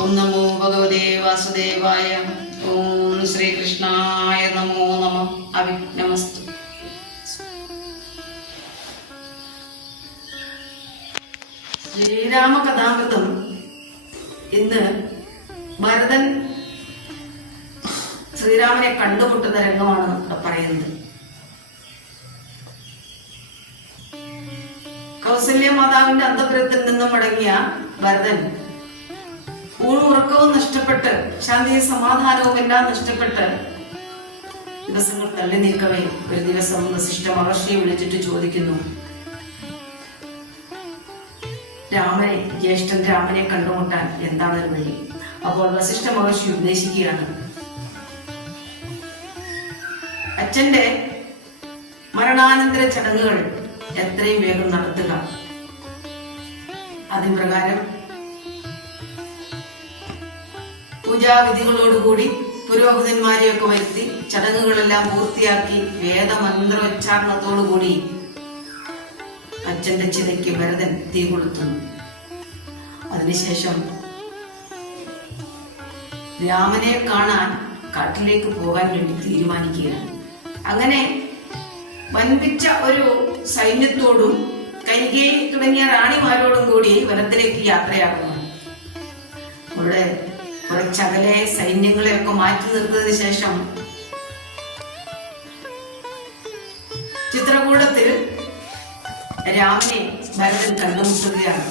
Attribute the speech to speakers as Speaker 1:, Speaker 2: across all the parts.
Speaker 1: ഓം നമോ ഭഗവതേ വാസുദേവായ. ഓം ശ്രീകൃഷ്ണായ നമോ നമ. അവിഘ്നമസ്തു ശ്രീരാമ കഥാകൃതം ഇന്ന് ഭരതൻ ശ്രീരാമനെ കണ്ടുമുട്ടുന്ന രംഗമാണ് ഇവിടെ പറയുന്നത്. കൗസല്യ മാതാവിന്റെ അന്തപുരത്തിൽ നിന്നും മടങ്ങിയ ഭരതൻ ഊണുറക്കവും നഷ്ടപ്പെട്ട് ശാന്തിയും സമാധാനവും എല്ലാം നഷ്ടപ്പെട്ട് ദിവസങ്ങൾ തള്ളി നീക്കവേ ഒരു ദിവസം വസിഷ്ഠ മഹർഷിയെ വിളിച്ചിട്ട് ചോദിക്കുന്നു രാമനെ ജ്യേഷ്ഠൻ രാമനെ കണ്ടുമുട്ടാൻ എന്താണ് ഒരു വഴി? അപ്പോൾ വസിഷ്ഠ മഹർഷി ഉദ്ദേശിക്കുകയാണ് അച്ഛന്റെ മരണാനന്തര ചടങ്ങുകൾ എത്രയും വേഗം നടത്തുക. അതിൻ പ്രകാരം പൂജാവിധികളോടുകൂടി പുരോഹിതന്മാരെയൊക്കെ വരുത്തി ചടങ്ങുകളെല്ലാം പൂർത്തിയാക്കി വേദമന്ത്രോച്ചാരണത്തോടുകൂടി അച്ഛന്റെ ചിതയ്ക്ക് ഭരതൻ തീ കൊളുത്തുന്നു. അതിനുശേഷം രാമനെ കാണാൻ കാട്ടിലേക്ക് പോകാൻ വേണ്ടി തീരുമാനിക്കുകയാണ്. അങ്ങനെ വൻപിച്ച ഒരു സൈന്യത്തോടും കൈകേ തുടങ്ങിയ റാണിമാരോടും കൂടി വനത്തിലേക്ക് യാത്രയാക്കുന്നു അവിടെ കുറച്ചകലെ സൈന്യങ്ങളെയൊക്കെ മാറ്റി നിർത്തിയതിനു ശേഷം ചിത്രകൂടത്തിൽ രാമനെ ഭരതൻ കണ്ടുമുട്ടുകയാണ്.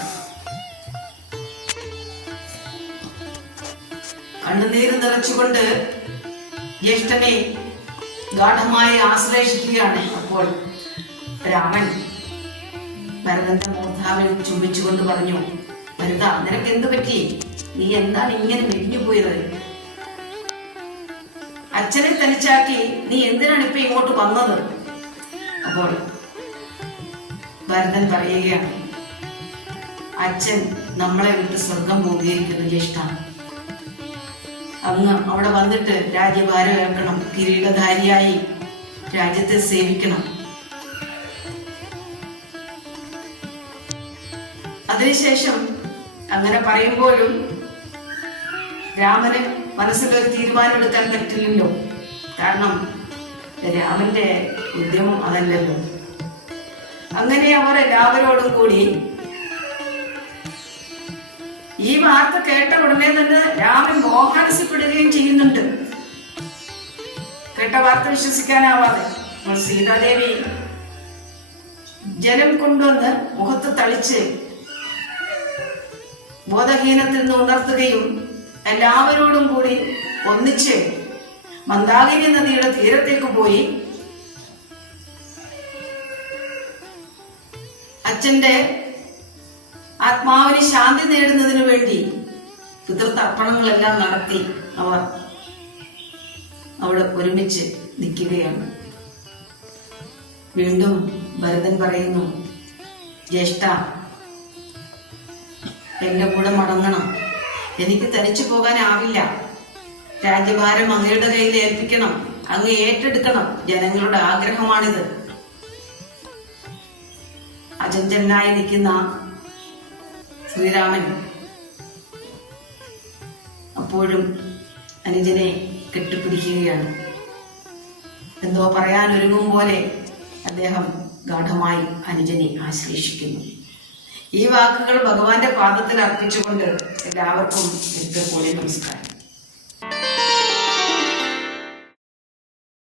Speaker 1: കണ്ണുനീര് നിറച്ചുകൊണ്ട് ജ്യേഷ്ഠനെ ഗാഠമായി ആശ്ലേഷിക്കുകയാണ് അപ്പോൾ രാമൻ ഭരതന്റെ മോധാവിൽ ചുംബിച്ചുകൊണ്ട് പറഞ്ഞു ഭരത നിനക്ക് എന്ത് പറ്റി? നീ എന്താണ് ഇങ്ങനെ മെരിഞ്ഞു പോയത്? അച്ഛനെ തനിച്ചാക്കി നീ എന്തിനാണ് ഇപ്പൊ ഇങ്ങോട്ട് വന്നത്? അപ്പോൾ ഭരതൻ പറയുകയാണ് അച്ഛൻ നമ്മളെ വിട്ട് സ്വർഗം പോവുകയിരിക്കുന്നു ജ്യേഷ്ഠ അങ്ങ് അവിടെ വന്നിട്ട് രാജ്യഭാരം ഏൽക്കണം കിരീടധാരിയായി രാജ്യത്തെ സേവിക്കണം. അതിനുശേഷം അങ്ങനെ പറയുമ്പോഴും രാമന് മനസ്സിലൊരു തീരുമാനമെടുക്കാൻ പറ്റില്ലല്ലോ. കാരണം രാമന്റെ ഉദ്യമം അതല്ലല്ലോ. അങ്ങനെ അവർ എല്ലാവരോടും കൂടി ഈ വാർത്ത കേട്ട ഉടനെ തന്നെ രാമൻ മോഹാനസപ്പെടുകയും ചെയ്യുന്നുണ്ട്. കേട്ട വാർത്ത വിശ്വസിക്കാനാവാതെ. സീതാദേവി ജലം കൊണ്ടുവന്ന് മുഖത്ത് തളിച്ച് ബോധഹീനത്തിൽ നിന്ന് ഉണർത്തുകയും എല്ലാവരോടും കൂടി ഒന്നിച്ച് മന്ദാകിനി നദിയുടെ തീരത്തേക്ക് പോയി. അച്ഛന്റെ ആത്മാവിന് ശാന്തി നേടുന്നതിനു വേണ്ടി പിതൃതർപ്പണങ്ങളെല്ലാം നടത്തി അവർ അവിടെ ഒരുമിച്ച് നിൽക്കുകയാണ്. വീണ്ടും ഭരതൻ പറയുന്നു ജ്യേഷ്ഠ എന്റെ കൂടെ മടങ്ങണം. എനിക്ക് തനിച്ചു പോകാനാവില്ല. രാജ്യഭാരം അങ്ങയുടെ കയ്യിൽ ഏൽപ്പിക്കണം. അങ്ങ് ഏറ്റെടുക്കണം. ജനങ്ങളുടെ ആഗ്രഹമാണിത്. അജഞ്ചനായി നിൽക്കുന്ന ശ്രീരാമൻ അപ്പോഴും അനുജനെ കെട്ടിപ്പിടിക്കുകയാണ്. എന്തോ പറയാൻ ഒരുങ്ങും പോലെ അദ്ദേഹം ഗാഠമായി അനുജനെ ആശ്ലേഷിക്കുന്നു. ഈ വാക്കുകൾ ഭഗവാന്റെ പാദത്തിൽ അർപ്പിച്ചുകൊണ്ട് എല്ലാവർക്കും എന്റെ കൂടി നമസ്കാരം.